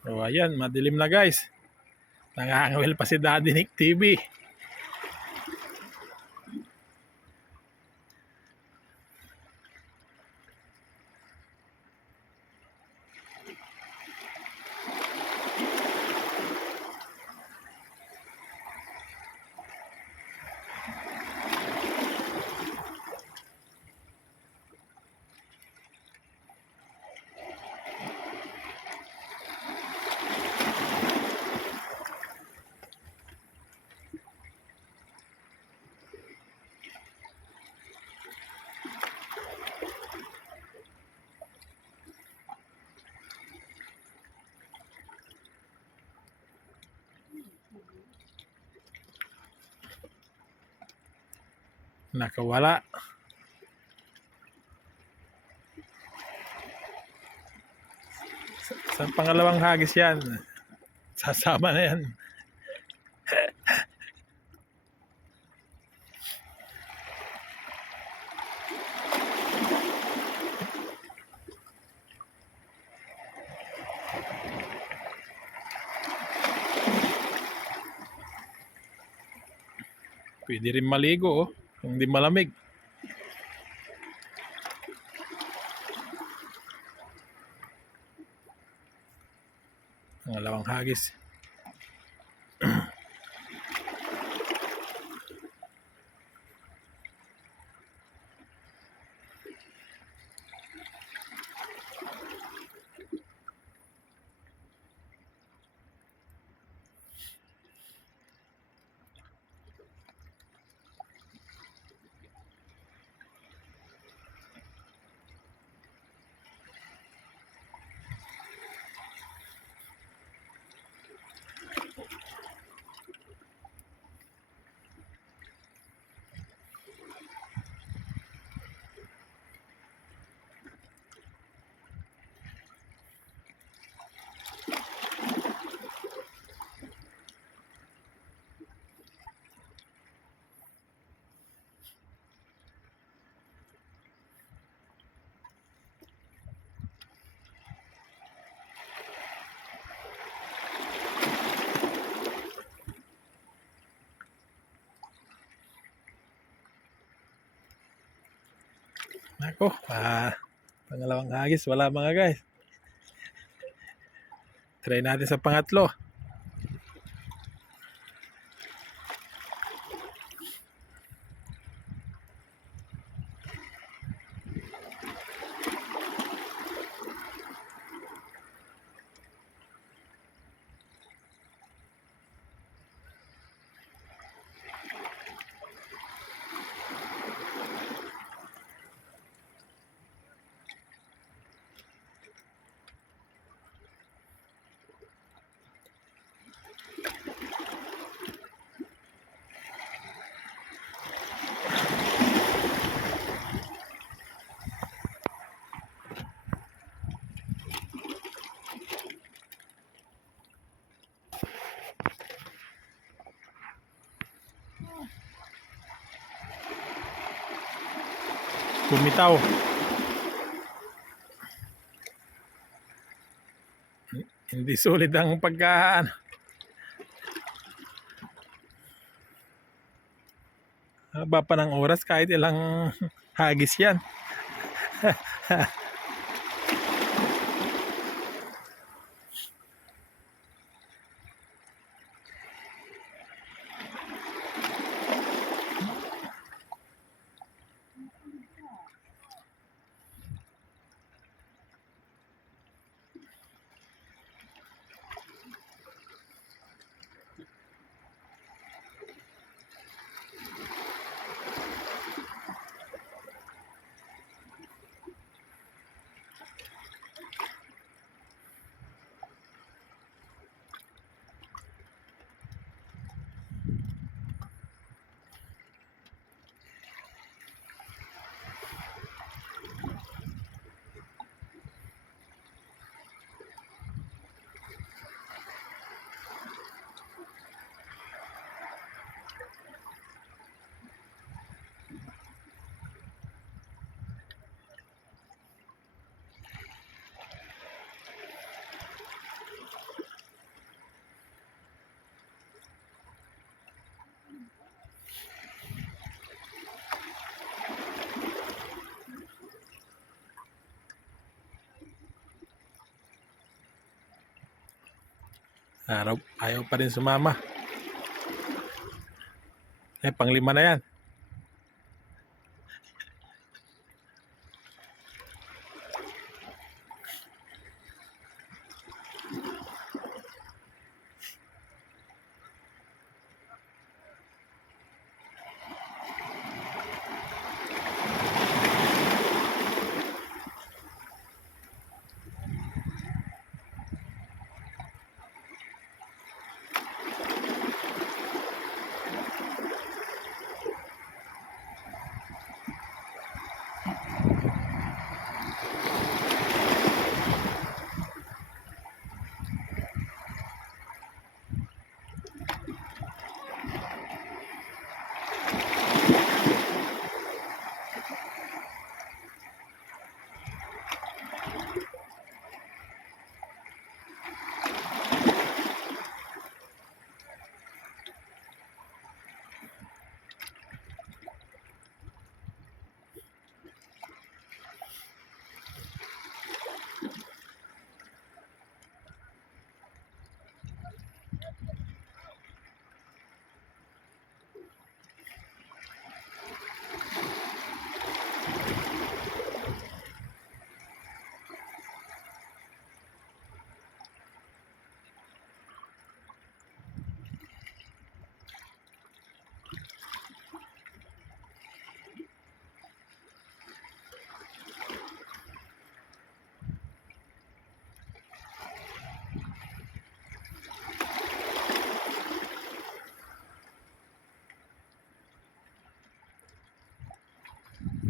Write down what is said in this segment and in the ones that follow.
So ayan, madilim na guys. Nangangawil pa si Daddy Nick TV. Nakawala. Sa pangalawang hagis yan. Sasama na yan. Pwede rin maligo oh, kung di malamig. Pangalawang hagis. Nako, pangalawang hagis, wala mga guys. Try natin sa pangatlo. Bumitaw. Hindi sulit ang pagkaan. Haba pa ng oras kahit ilang hagis yan. Ayaw pa rin sumama. Panglima na yan.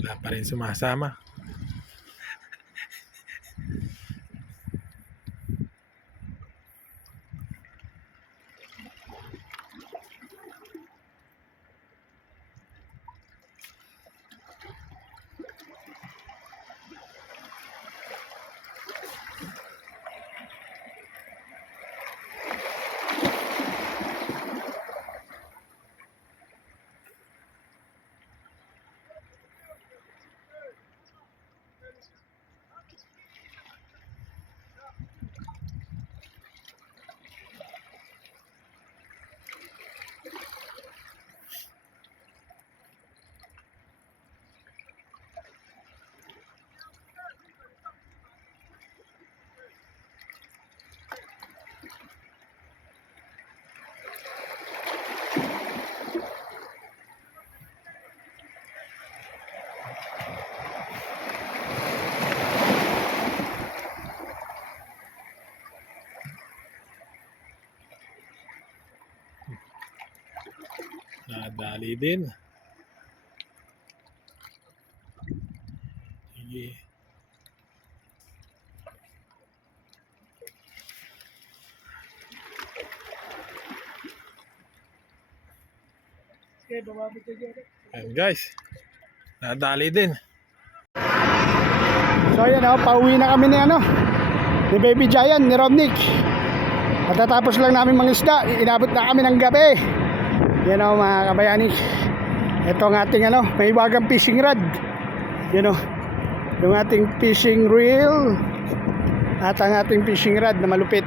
Wala pa rin sumasama. Nadali din. Sige. Ayan guys, nadali din. So ayan pauwi na kami ni Baby Giant, ni Romnick. Matatapos lang namin mangisda, inabot na kami ng gabi. Yan mga kabayani. Ito ang ating may bagang fishing rod. Yan yung ating fishing reel at ang ating fishing rod na malupit.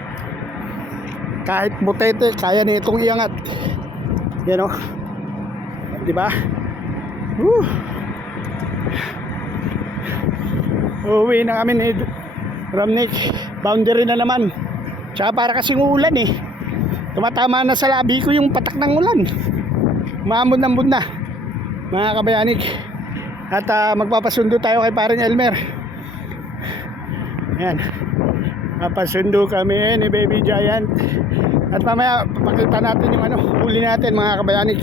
Kahit butete, kaya na itong iangat. Yan diba? Uwi na kami ni Romnick. Boundary na naman. Tsaka para kasing ulan tumatama na sa labi ko yung patak ng ulan. Maambod na mga kabayanik. At magpapasundo tayo kay paring Elmer. Yan, papasundo kami ni Baby Giant. At mamaya papakita natin yung huli natin mga kabayanik.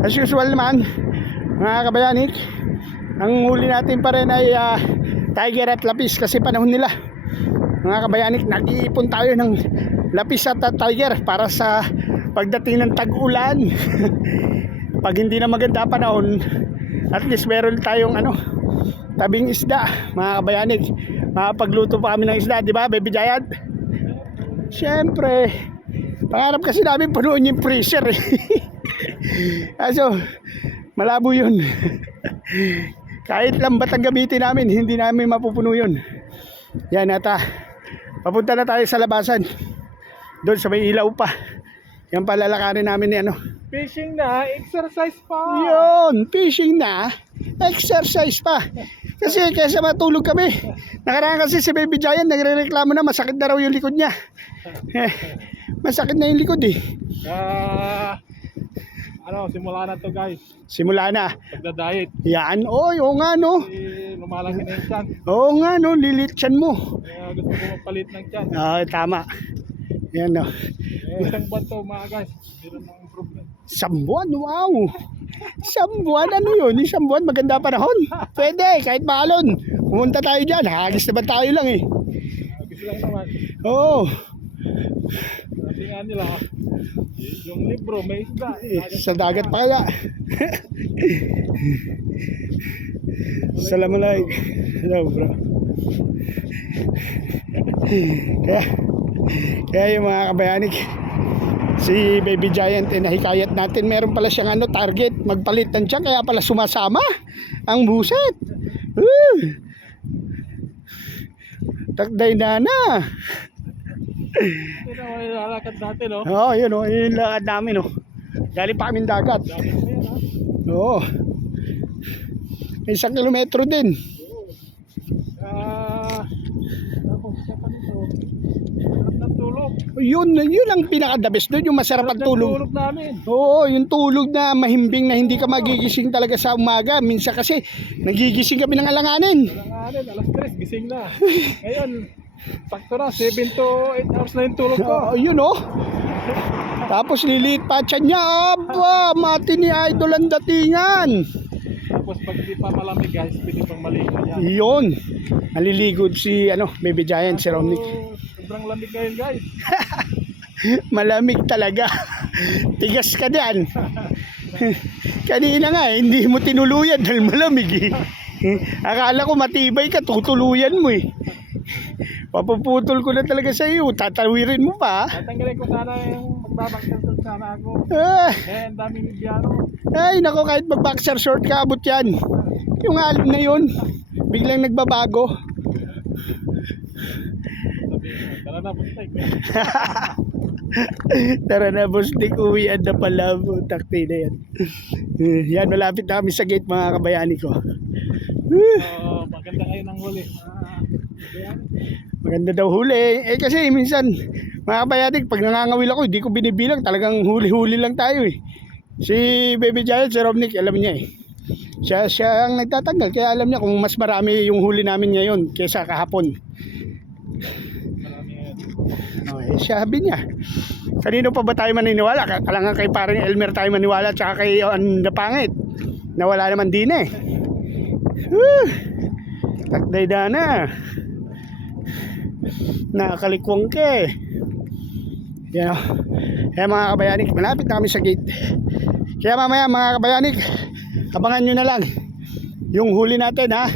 As usual naman mga kabayanik, ang huli natin pa rin ay tiger at lapis kasi panahon nila. Mga kabayanik, nag-iipon tayo ng lapis at tiger para sa pagdating ng tag-ulan. Pag hindi na maganda panahon, at least meron tayong tabing isda mga kabayanik. Makapagluto pa kami ng isda, di ba Baby Giant? Siyempre, pangarap kasi namin punuin yung freezer so malabo yun. Kahit lambat ang gamitin namin, hindi namin mapupuno yun. Yan papunta na tayo sa labasan. Doon sa may ilaw pa. Yan palalakarin namin ni ano. Fishing na, exercise pa. Yun, fishing na, exercise pa. Kasi kaysa matulog kami. Nakaraan kasi si Baby Giant nagre-reklamo na masakit na raw yung likod niya. Masakit na yung likod eh. Simula na to guys. Simula na. Pagda-diet. Yan, oo nga no. Lumalaki na yung tiyan. Oo nga no, lilit tiyan mo. Kaya gusto ko magpalit ng tiyan. Tama. Yan no. Isang buwan to mga guys. Hindi rin ang improvement. Isang buwan, wow. Isang buwan, ano yun? Isang buwan, maganda panahon. Pwede, kahit maalon. Pumunta tayo dyan, hagis naman tayo lang eh. Hagis lang naman. Oo. Kasi nga nila, yung libro may isda. Sa dagat pa kaya. Assalamualaikum. Hello bro. Kaya yung mga kabayanig, si Baby Giant nahikayat natin, meron pala siyang target, magpalit ng tiyan, kaya pala sumasama ang buset. Takday na. Ito ay lalakad natin, no? Oo, yun o, yun yung lakad namin o. Galing pa kaming dagat. Oo. 1 kilometro din. Tapos sa kanito, sarap ng tulog. Yun ang pinaka-the best doon, yung masarap ang tulog. Tulog namin. Oo, yung tulog na mahimbing na hindi ka magigising talaga sa umaga. Minsan kasi nagigising kami ng alanganin. Alanganin, alas 3, gising na. Ngayon, sakto na, 7 to 8 hours na yung tulog ko. Yun o. Tapos liliit pa tiyan niya. Aba, mati ni Idol ang datingan. Tapos pag di pa malamig guys, pwede pang maligo yan. Yun. Naliligod si Baby Giant, si Romnick. Sobrang lamig ngayon guys. Malamig talaga. Tigas ka dyan. Kanina nga, hindi mo tinuluyan dahil malamig eh. Akala ko matibay ka, tutuluyan mo eh. Papuputol ko na talaga sa iyo, tatawirin mo pa. Tatanggalin ko sana yung magbabaksan sana ako. Ang daming biyano. Ay nako, kahit mag-boxer short ka, abot yan. Yung alin na yun, biglang nagbabago. Tara na, bustek. Tara na, bustik, uwian na pala. Takti na yan. Yan, malapit na kami sa gate mga kabayani ko. Maganda kayo ng huli. Maganda daw huli. Kasi minsan, mga kabayanig, pag nangangawil ako, hindi ko binibilang. Talagang huli-huli lang tayo eh. Si Baby Giant, si Romnick, alam niya eh. Siya ang nagtatanggal. Kaya alam niya kung mas marami yung huli namin ngayon kaysa kahapon. Sabi niya. Kanino pa ba tayo maniniwala? Kalangan kay parang Elmer tayo maniwala, tsaka kay Napangit. Nawala naman din eh. Takday na. Nakakalikwang ka eh. Yan o. Kaya mga kabayanik, malapit na kami sa gate. Kaya mamaya mga kabayanik, abangan nyo na lang yung huli natin ha.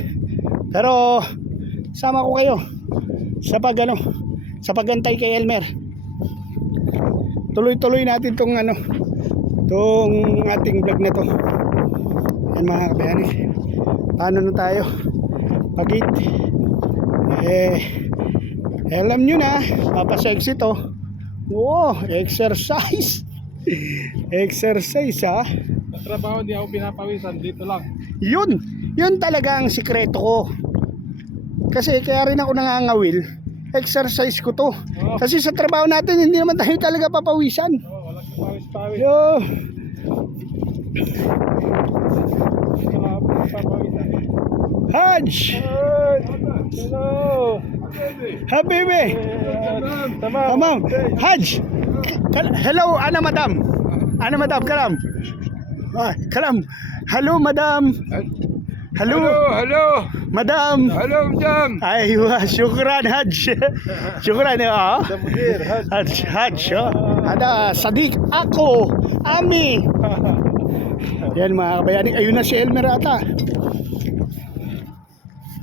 Pero sama ko kayo sa pagantay kay Elmer. Tuloy-tuloy natin tong ating vlog na to. Yan mga kabayanik, paano na tayo pag-gate? Alam nyo na, papasexy to. Exercise. Exercise ha. Sa trabaho hindi ako pinapawisan, dito lang. Yun talaga ang sikreto ko. Kasi kaya rin ako nangangawil. Exercise ko to. Kasi sa trabaho natin hindi naman tayo talaga papawisan. Walang pawis-pawis. Haj! Hello! Habibi! Tamam! Haj! Hello, Ana Madam! Ana Madam, kalam! Kalam! Hello, Madam! Hello! Hello! Madam! Hello, Madam! Aywa, syukran Haj! Syukran Haj! Ada Sadik ako! Ami! Yan mga kabayani, ayun na si Elmer ata.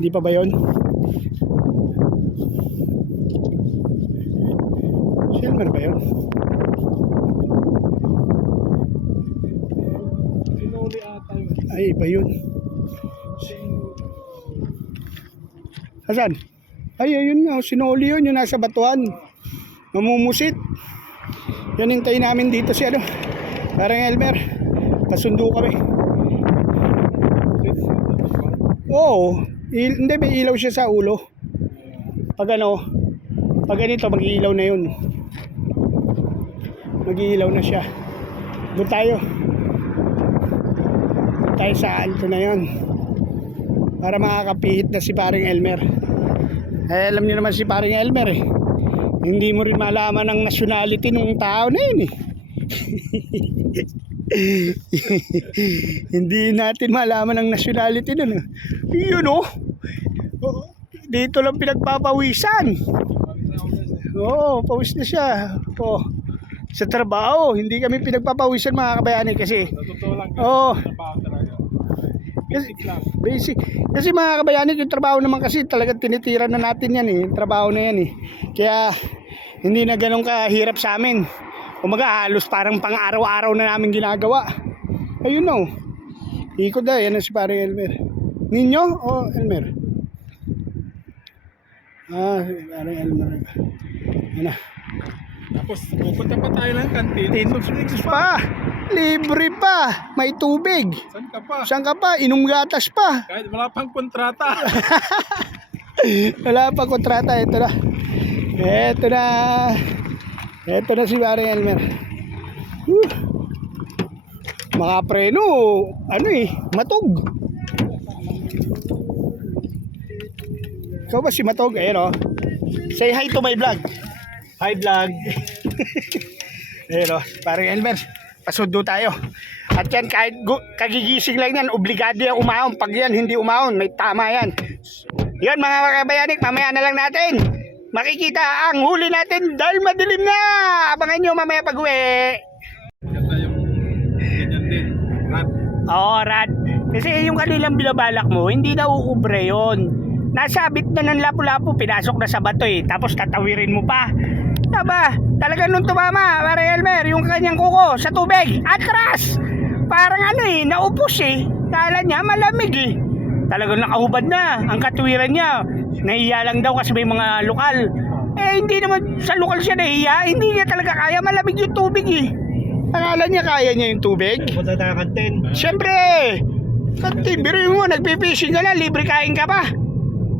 Hindi pa ba yun? Si Elmer ba yun? Sinuli ata yun. Ay, iba yun. Asan? Ay, ayun nga, sinuli yun, yung nasa batuan. Mamumusit. Yan hintayin namin dito si ano, parang Elmer. Pasundo kami. Oo. Hindi, may ilaw siya sa ulo. Pag ano, pag ganito, mag-iilaw na yun. Mag-iilaw na siya. Doon tayo. Doon tayo sa alto na yun. Para makakapihit na si paring Elmer. Eh, alam niyo naman si paring Elmer eh. Hindi mo rin malaman ang nationality ng tao na yun eh. Hindi natin malaman ang nationality nun. Yun oh. Dito lang pinagpapawisan. Oo, pawis na siya. Oh. Sa trabaho, hindi kami pinagpapawisan mga kabayani kasi. Totoo lang. Oo. Trabaho talaga. Kasi, basic. Kasi mga kabayani, yung trabaho naman kasi talagang tinitira na natin yan eh. Yung trabaho na yan eh. Kaya hindi na ganun kahirap sa amin. Umaga halos parang pang-araw-araw na namin ginagawa. Ayun o. Ikot na, yan na si paring Elmer. Ninyo o Elmer? Ah, si paring Elmer. Yan na. Tapos pupunta pa tayo ng kantin. Tinus pa. Libre pa. May tubig. Saan ka pa? Saan ka pa? Inom gatas pa. Kahit wala pang kontrata. Wala pa kontrata. Ito na. Ito na. Ito na si paring Elmer. Makapreno. Ano eh. Matog. Ikaw ba si Matog? Ayun o. Say hi to my vlog. Hi vlog. Ayun o. Paring Elmer. Pasundo tayo. At yan kahit kagigising lang yan, obligado yung umahon. Pag yan hindi umahon, may tama yan. Yan mga kabayanik, mamaya na lang natin makikita ang huli natin dahil madilim na. Abangan nyo mamaya pag uwi. Ganda yung ganyan din. Rad. Oo, rad. Kasi yung kanilang binabalak mo, hindi na uubre yun. Nasabit na ng lapu-lapu, pinasok na sa bato eh. Tapos tatawirin mo pa. Taba, talaga nung tumama, Mare Elmer, yung kanyang kuko sa tubig. Atras! Parang ano eh, naupos eh. Kala niya malamig eh. Talagang nakahubad na ang katuwiran niya. Nahiya lang daw kasi may mga lokal. Eh hindi naman sa lokal siya nahiya. Hindi niya talaga kaya, malamig yung tubig eh. Akala niya kaya niya yung tubig. Punta tayo kantin. Siyempre, kantin, biruin mo, nagpipishing ka na, libre kain ka pa.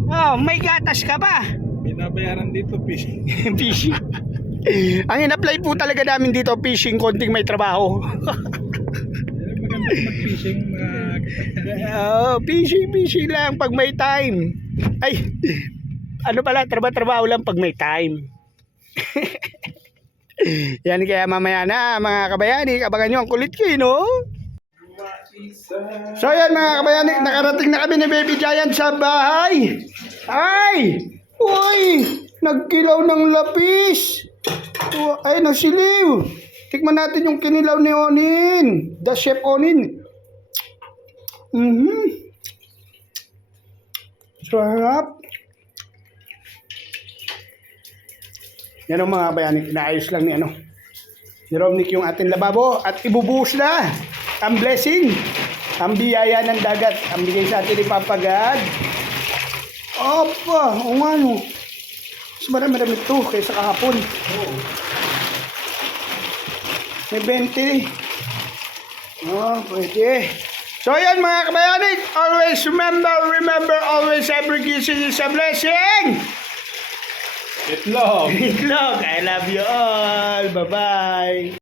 Oh, may gatas ka pa. Binabayaran dito, fishing. Fishing. Ang in-apply po talaga namin dito, fishing, konting may trabaho. Maganda mag-fishing. Fishing lang pag may time. Ay, ano pala, trabaho lang pag may time. Yan kaya mamaya na mga kabayani, abangan nyo ang kulit ko, no? So yan mga kabayani, nakarating na kami ni Baby Giant sa bahay. Ay! Uy! Nagkilaw ng lapis. Ay, nasiliw. Tikman natin yung kinilaw ni Onin. The Chef Onin. Sarap. Yan ang mga bayani, inaayos lang ni ni Romnick yung ating lababo at ibubuhos na ang blessing, ang biyaya ng dagat, ang bigay sa atin ni Papa God. Opa, o nga no. Mas marami-rami ito kaysa kahapon. May 20. Pwede. So yan mga kabayanin, always remember, always every kissing is a blessing. Itlog. Itlog, I love you all. Bye-bye.